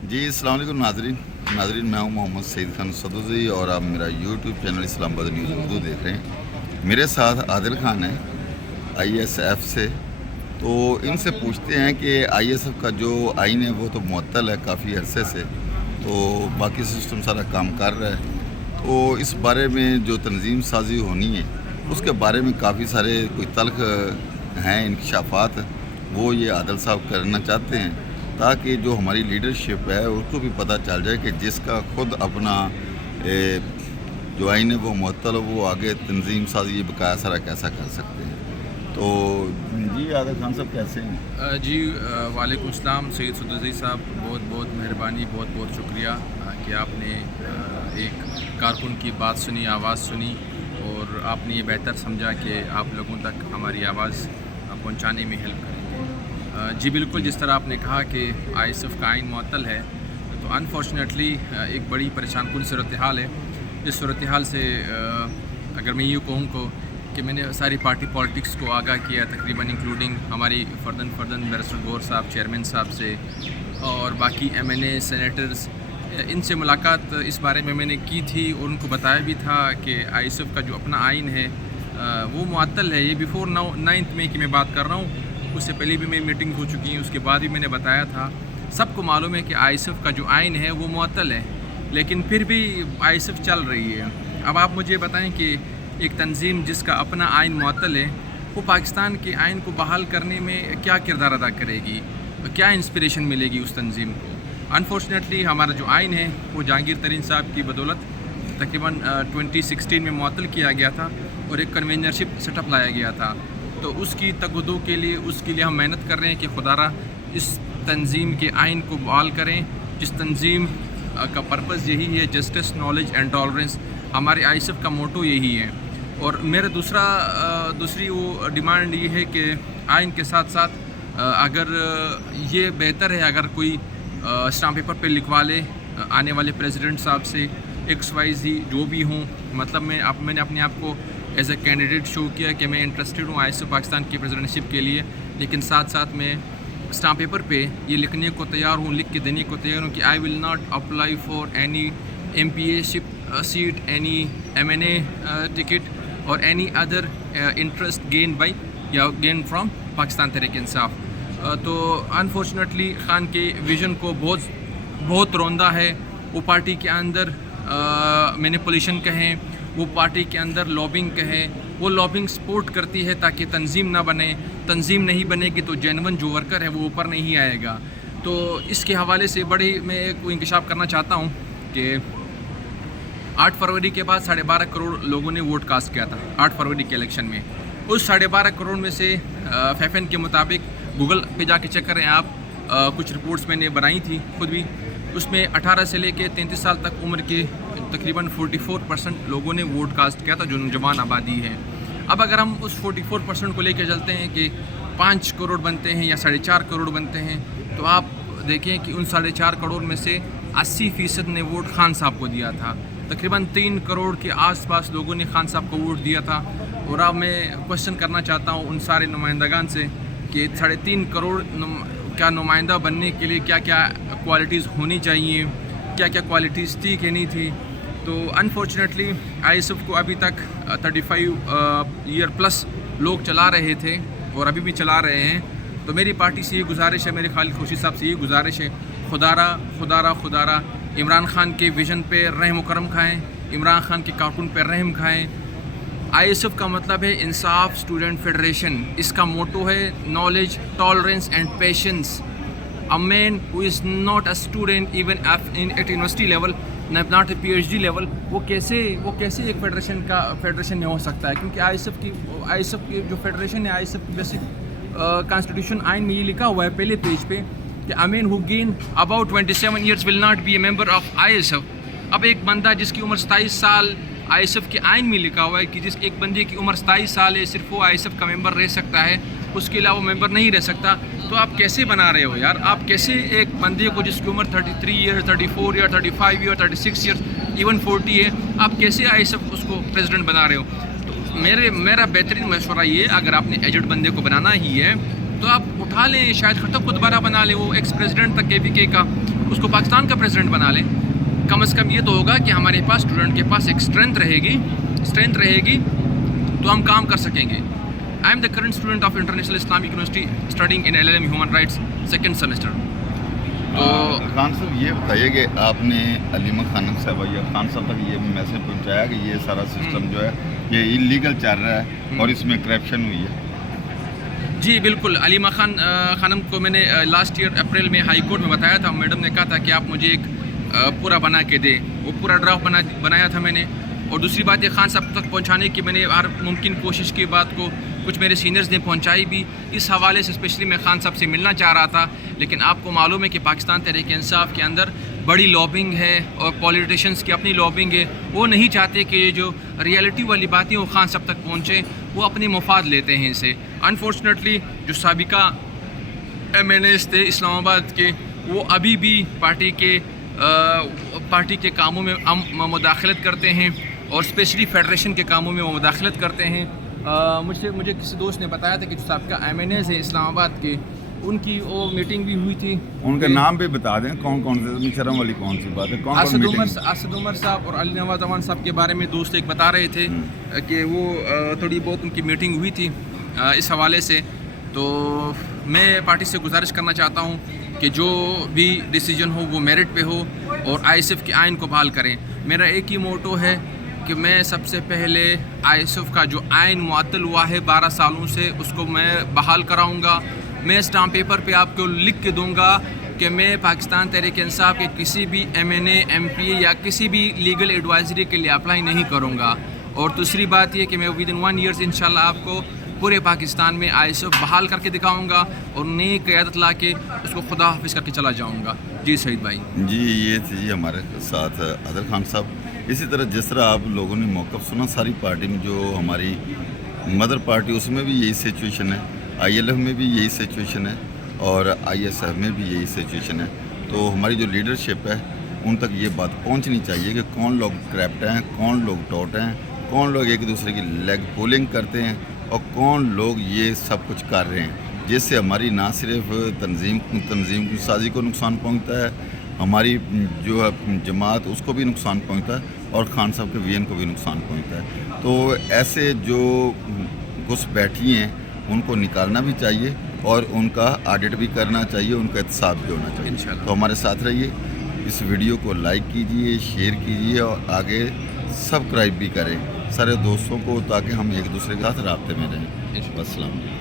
جی السلام علیکم ناظرین میں ہوں محمد سعید خان صدوزی اور آپ میرا یوٹیوب چینل اسلام آباد نیوز اردو دیکھ رہے ہیں. میرے ساتھ عادل خان ہیں ISF سے. تو ان سے پوچھتے ہیں کہ ISF کا جو آئین ہے وہ تو معطل ہے کافی عرصے سے, تو باقی سسٹم سارا کام کر رہا ہے. تو اس بارے میں جو تنظیم سازی ہونی ہے اس کے بارے میں کافی سارے کوئی تلخ ہیں انکشافات, وہ یہ عادل صاحب کرنا چاہتے ہیں تاکہ جو ہماری لیڈرشپ ہے اس کو بھی پتہ چل جائے کہ جس کا خود اپنا جو آئین ہے وہ معطل ہو, وہ آگے تنظیم سازی بقایا سارا کیسا کر سکتے ہیں. تو جی عادل خان صاحب کیسے ہیں؟ جی وعلیکم السلام سید صدوزی صاحب, بہت بہت مہربانی, بہت بہت شکریہ کہ آپ نے ایک کارکن کی بات سنی, آواز سنی, اور آپ نے یہ بہتر سمجھا کہ آپ لوگوں تک ہماری آواز پہنچانے میں ہیلپ کریں گے. جی بالکل, جس طرح آپ نے کہا کہ ISF کا آئین معطل ہے, تو انفارچونیٹلی ایک بڑی پریشان کن صورتحال ہے. اس صورتحال سے اگر میں یہ کہوں کہ میں نے ساری پارٹی پالیٹکس کو آگاہ کیا, تقریباً انکلوڈنگ ہماری فردن بیرسٹر گور صاحب چیئرمین صاحب سے, اور باقی MNA سینیٹرز, ان سے ملاقات اس بارے میں نے کی تھی, اور ان کو بتایا بھی تھا کہ ISF کا جو اپنا آئین ہے وہ معطل ہے. یہ بیفور 9 مئی کی میں بات کر رہا ہوں, اس سے پہلے بھی میری میٹنگ ہو چکی ہیں, اس کے بعد بھی میں نے بتایا تھا. سب کو معلوم ہے کہ ISF کا جو آئین ہے وہ معطل ہے, لیکن پھر بھی ISF چل رہی ہے. اب آپ مجھے بتائیں کہ ایک تنظیم جس کا اپنا آئین معطل ہے, وہ پاکستان کے آئین کو بحال کرنے میں کیا کردار ادا کرے گی, کیا انسپریشن ملے گی اس تنظیم کو. انفارچونیٹلی ہمارا جو آئین ہے وہ جہانگیر ترین صاحب کی بدولت تقریباً 2016 میں معطل کیا گیا تھا, اور ایک کنوینرشپ سیٹ اپ لایا گیا تھا. تو اس کی تقدو کے لیے, اس کے لیے ہم محنت کر رہے ہیں کہ خدا را اس تنظیم کے آئین کو بحال کریں, جس تنظیم کا پرپس یہی ہے, جسٹس, نالج اینڈ ٹالرنس. ہمارے ISF کا موٹو یہی ہے. اور میرا دوسری وہ ڈیمانڈ یہ ہے کہ آئین کے ساتھ ساتھ اگر یہ بہتر ہے اگر کوئی اسٹامپ پیپر پہ لکھوا لے آنے والے پریزیڈنٹ صاحب سے XYZ جو بھی ہوں, مطلب میں نے اپنے آپ کو ایز اے کینڈیڈیٹ شو کیا کہ میں انٹرسٹڈ ہوں ISF پاکستان کی پریزیڈنٹشپ کے لیے, لیکن ساتھ ساتھ میں اسٹامپ پیپر پہ یہ لکھنے کو تیار ہوں, لکھ کے دینے کو تیار ہوں کہ I will not apply for any MPA ship seat, any MNA ticket, اور any other interest gain from Pakistan Tehreek Insaf. تو انفارچونیٹلی خان کے ویژن کو بہت روندہ ہے. وہ پارٹی کے اندر مینیپولیشن کہیں, وہ پارٹی کے اندر لابنگ کہیں, وہ لابنگ سپورٹ کرتی ہے تاکہ تنظیم نہ بنے. تنظیم نہیں بنے گی تو جینون جو ورکر ہے وہ اوپر نہیں آئے گا. تو اس کے حوالے سے میں ایک انکشاف کرنا چاہتا ہوں کہ 8 فروری کے بعد 12.5 کروڑ لوگوں نے ووٹ کاسٹ کیا تھا 8 فروری کے الیکشن میں. اس 12.5 کروڑ میں سے فیفن کے مطابق, گوگل پہ جا کے چیک کریں آپ, کچھ رپورٹس میں نے بنائی تھی خود بھی, اس میں 18 سے لے کے 33 سال تک عمر کے تقریباً 44% لوگوں نے ووٹ کاسٹ کیا تھا, جو نوجوان آبادی ہے. اب اگر ہم اس 44% کو لے کے چلتے ہیں کہ 5 کروڑ بنتے ہیں یا 4.5 کروڑ بنتے ہیں, تو آپ دیکھیں کہ ان 4.5 کروڑ میں سے 80% نے ووٹ خان صاحب کو دیا تھا. تقریباً 3 کروڑ کے آس پاس لوگوں نے خان صاحب کو ووٹ دیا تھا. اور اب میں کوشچن کرنا چاہتا ہوں ان سارے نمائندگان سے کہ 3.5 کروڑ کیا نمائندہ بننے کے لیے کیا کیا کوالٹیز ہونی چاہیے, کیا کیا کوالٹیز تھی کہ نہیں تھی. تو انفارچونیٹلی ISF کو ابھی تک 35 ایئر پلس لوگ چلا رہے تھے اور ابھی بھی چلا رہے ہیں. تو میری پارٹی سے یہ گزارش ہے, میرے خالد خورشید صاحب سے یہ گزارش ہے, خدا را عمران خان کے ویژن پہ رحم و کرم کھائیں, عمران خان کے کارکن پہ رحم کھائیں. ISF کا مطلب ہے انصاف اسٹوڈنٹ فیڈریشن. اس کا موٹو ہے knowledge, tolerance and patience. A man who is not a student even at university level, not a PhD level, وہ کیسے ایک فیڈریشن میں ہو سکتا ہے. کیونکہ ISF کی جو فیڈریشن ہے, ISF کی بیسک کانسٹیٹیوشن آئین میں یہ لکھا ہوا ہے پہلے پیج پہ کہ a man who gain about 27 years will not be a member of ISF. اب ایک بندہ جس کی عمر 27 سال ISF کے آئین میں لکھا ہوا ہے کہ ایک بندے کی عمر 27 سال ہے, صرف وہ ISF کا ممبر رہ سکتا ہے, اس کے علاوہ ممبر نہیں رہ سکتا. تو آپ کیسے بنا رہے ہو یار, آپ کیسے ایک بندے کو جس کی عمر 33 year, 34 year, 35 year, 36 year, even 40 ہے, آپ کیسے ISF اس کو پریزیڈنٹ بنا رہے ہو. تو میرا بہترین مشورہ یہ, اگر آپ نے ایجڈ بندے کو بنانا ہی ہے تو آپ اٹھا لیں, شاید خطب کو دوبارہ بنا لیں, وہ ایکس پریزیڈنٹ تھا KVK کا, اس کو پاکستان کا پریزیڈنٹ بنا لیں. کم از کم یہ تو ہوگا کہ ہمارے پاس اسٹوڈنٹ کے پاس ایک اسٹرینتھ رہے گی تو ہم کام کر سکیں گے. I am the current student of international Islamic university studying in LLM human rights second semester. تو خان صاحب یہ بتائیے کہ آپ نے علیمہ خانم صاحبہ یا خان صاحب تک یہ میسج پہنچایا کہ یہ سارا سسٹم جو ہے یہ انلیگل چل رہا ہے اور اس میں کرپشن ہوئی ہے؟ جی بالکل. علیمہ خانم کو میں نے لاسٹ ایئر اپریل میں ہائی کورٹ میں بتایا تھا. میڈم نے کہا تھا کہ آپ مجھے ایک پورا بنا کے دیں. وہ پورا ڈرافٹ بنایا تھا میں نے. اور دوسری بات یہ خان صاحب تک پہنچانے کی میں نے ہر ممکن کوشش کی. بات کو کچھ میرے سینئرز نے پہنچائی بھی. اس حوالے سے اسپیشلی میں خان صاحب سے ملنا چاہ رہا تھا, لیکن آپ کو معلوم ہے کہ پاکستان تحریک انصاف کے اندر بڑی لابنگ ہے اور پولیٹیشنز کی اپنی لابنگ ہے. وہ نہیں چاہتے کہ یہ جو ریئلٹی والی باتیں وہ خان صاحب تک پہنچیں. وہ اپنی مفاد لیتے ہیں اسے. انفارچونیٹلی جو سابقہ MNAs تھے اسلام آباد کے, وہ ابھی بھی پارٹی کے کاموں میں مداخلت کرتے ہیں اور اسپیشلی فیڈریشن کے کاموں میں وہ مداخلت کرتے ہیں. مجھے کسی دوست نے بتایا تھا کہ جو سابقہ MNAs ہیں اسلام آباد کے, ان کی وہ میٹنگ بھی ہوئی تھی. ان کے نام بھی بتا دیں کون سے, شرم والی کون سی بات ہے؟ اسد عمر صاحب اور علی نواز امان صاحب کے بارے میں دوست ایک بتا رہے تھے کہ وہ تھوڑی بہت ان کی میٹنگ ہوئی تھی اس حوالے سے. تو میں پارٹی سے گزارش کرنا چاہتا ہوں کہ جو بھی ڈیسیجن ہو وہ میرٹ پہ ہو اور ISF کے آئین کو بحال کریں. میرا ایک ہی موٹو ہے کہ میں سب سے پہلے ISF کا جو آئین معطل ہوا ہے 12 سالوں سے, اس کو میں بحال کراؤں گا. میں اسٹامپ پیپر پہ آپ کو لکھ کے دوں گا کہ میں پاکستان تحریک انصاف کے کسی بھی MNA MP یا کسی بھی لیگل ایڈوائزری کے لیے اپلائی نہیں کروں گا. اور دوسری بات یہ کہ میں ودن 1 ایئر انشاءاللہ آپ کو پورے پاکستان میں ISF بحال کر کے دکھاؤں گا اور نئی قیادت لا کے اس کو خدا حافظ کر کے چلا جاؤں گا. جی سعید بھائی. جی یہ تھی جی ہمارے ساتھ عادل خان صاحب. اسی طرح جس طرح آپ لوگوں نے موقف سنا, ساری پارٹی میں جو ہماری مدر پارٹی اس میں بھی یہی سچویشن ہے, ILF میں بھی یہی سچویشن ہے اور ISF میں بھی یہی سچویشن ہے. تو ہماری جو لیڈرشپ ہے ان تک یہ بات پہنچنی چاہیے کہ کون لوگ کرپٹ ہیں, کون لوگ ٹوٹ ہیں, کون لوگ ایک دوسرے کی لیگ پولنگ کرتے ہیں اور کون لوگ یہ سب کچھ کر رہے ہیں, جس سے ہماری نہ صرف تنظیم کی سازی کو نقصان پہنچتا ہے, ہماری جو ہے جماعت اس کو بھی نقصان پہنچتا ہے اور خان صاحب کے VN کو بھی نقصان پہنچتا ہے. تو ایسے جو گھس بیٹھی ہیں ان کو نکالنا بھی چاہیے اور ان کا آڈٹ بھی کرنا چاہیے, ان کا احتساب بھی ہونا چاہیے انشاءاللہ. تو ہمارے ساتھ رہیے, اس ویڈیو کو لائک کیجیے, شیئر کیجیے اور آگے سبسکرائب بھی کریں سارے دوستوں کو, تاکہ ہم ایک دوسرے کے ساتھ رابطے میں رہیں. السلام علیکم.